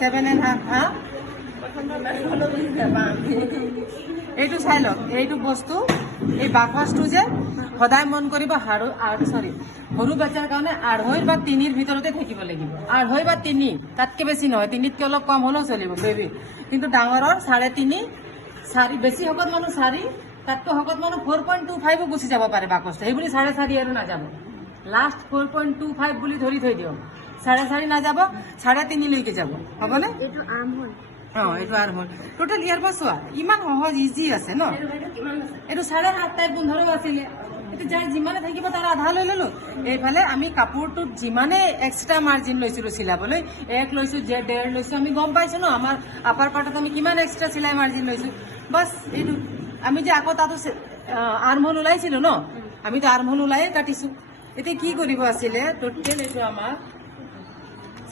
7.5 হা এইটো চাই লওক এইটো বস্তু এই বাকচটো যে সদায় মন কৰিব সৰু বাচ্চাৰ কাৰণে 2.5 বা 3ৰ ভিতৰতে থাকিব লাগিব 2.5 বা 3 তাতকে বেছি নহয় 3তকৈ অলপ কম হ'লেও চলিব বেবী কিন্তু ডাঙৰৰ 3.5 4 বেছি শকত মানুহ 4 তাতকৈ শকত মানুহ 4.25 গুচি যাব পাৰে বাকচটো সেইবুলি 4.5 আৰু নাযাব লাষ্ট 4.25 বুলি ধৰি থৈ দিয়ক 4.5 নাযাব 3.5 লৈকে যাব হ'বনে এইটো আম হয় এইটো আৰু হ'ল টোটেল ইয়াৰ পৰা চোৱা ইমান সহজ ইজি আছে ন এইটো 7.5 টাইপ 15 আছিলে এইটো যাৰ যিমানে থাকিব তাৰ আধা লৈ ল'লো এইফালে আমি কাপোৰটোত যিমানে এক্সট্ৰা মাৰ্জিন লৈছিলোঁ চিলাবলৈ 1 লৈছোঁ 1.5 লৈছোঁ আমি গম পাইছোঁ ন আমাৰ আপাৰ পাৰ্টত আমি কিমান এক্সট্ৰা চিলাই মাৰ্জিন লৈছোঁ বাছ এইটো আমি যে আকৌ তাতো আৰ্মহোল ওলাইছিলোঁ ন আমিতো আৰ্মহোল ওলাইয়ে কাটিছোঁ এতিয়া কি কৰিব আছিলে টোটেল এইটো আমাৰ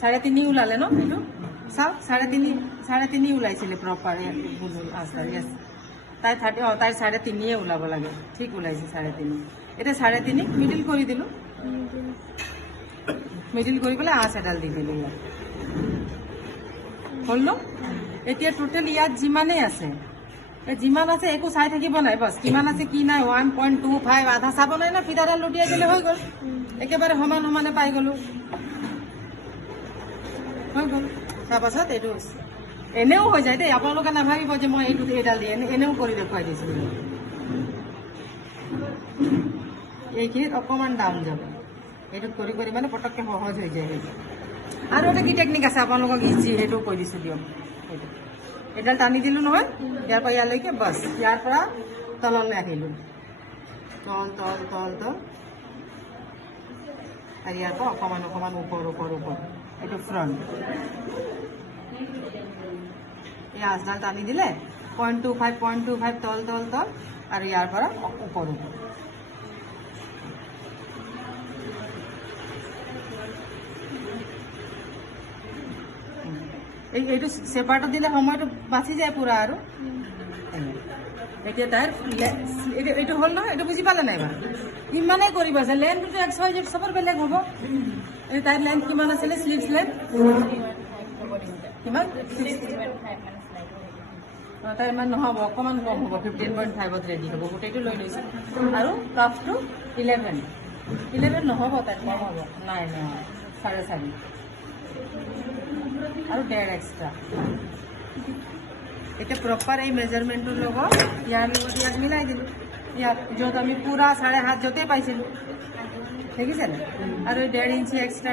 3.5 ওলালে ন এইটো চাওক 3.5 ওলাইছিলে প্ৰপাৰ য়েছ তাই 30 তাইৰ 3.5 ওলাব লাগে ঠিক ওলাইছে 3.5 এতিয়া 3.5 মিডিল কৰি দিলোঁ মিডিল কৰি পেলাই আঁচ এডাল দি দিলোঁ ইয়াত হ'ল ন এতিয়া টোটেল ইয়াত যিমানেই আছে যিমান আছে একো চাই থাকিব নাই বাছ কিমান আছে কি নাই 1.25 আধা চাব নাই না ফিটাডাল লুটিয়াই দিলে হৈ গ'ল একেবাৰে সমানে পাই গ'লোঁ হৈ গ'ল তাৰপাছত এইটো এনেও হৈ যায় দেই আপোনালোকে নাভাবিব যে মই এইটো এইডাল দি এনেও কৰি দেখুৱাই দিছিলোঁ এইখিনিত অকণমান ডাউন যাব এইটোত কৰি মানে পটককৈ সহজ হৈ যায় সেইটো আৰু এটা কি টেকনিক আছে আপোনালোকক ইজি সেইটো কৈ দিছোঁ দিয়ক সেইটো এইডাল টানি দিলোঁ নহয় ইয়াৰ পৰা ইয়ালৈকে বাছ ইয়াৰ পৰা তললৈ আহিলোঁ তল আৰু ইয়াৰ পৰা অকণমান ওপৰ এইটো ফ্ৰণ্ট এই আঁচডাল টানি দিলে 0.25 তল আৰু ইয়াৰ পৰা ওপৰ এইটো চেপাৰটো দিলে সময়টো বাচি যায় পুৰা আৰু এতিয়া তাইৰ এইটো হ'ল নহয় এইটো বুজি পালে নাই বাৰু ইমানেই কৰিব আছে লেন্থটো XYZ চবৰ বেলেগ হ'ব এই তাইৰ লেন্থ কিমান আছিলে স্লিভছ লেন্থ কিমান তাই ইমান নহ'ব অকণমান কম হ'ব 15.5ত ৰেডি হ'ব গোটেইটো লৈ লৈছোঁ আৰু কাফটো 11 নহ'ব তাই কম হ'ব নাই 4.5 আৰু 1.5 এক্সট্ৰা এতিয়া প্ৰপাৰ এই মেজাৰমেণ্টটোৰ লগত ইয়াৰ লগত ইয়াক মিলাই দিলোঁ ইয়াত য'ত আমি পূৰা 7.5 য'তেই পাইছিলোঁ দেখিছেনে আৰু 1.5 ইঞ্চি এক্সট্ৰা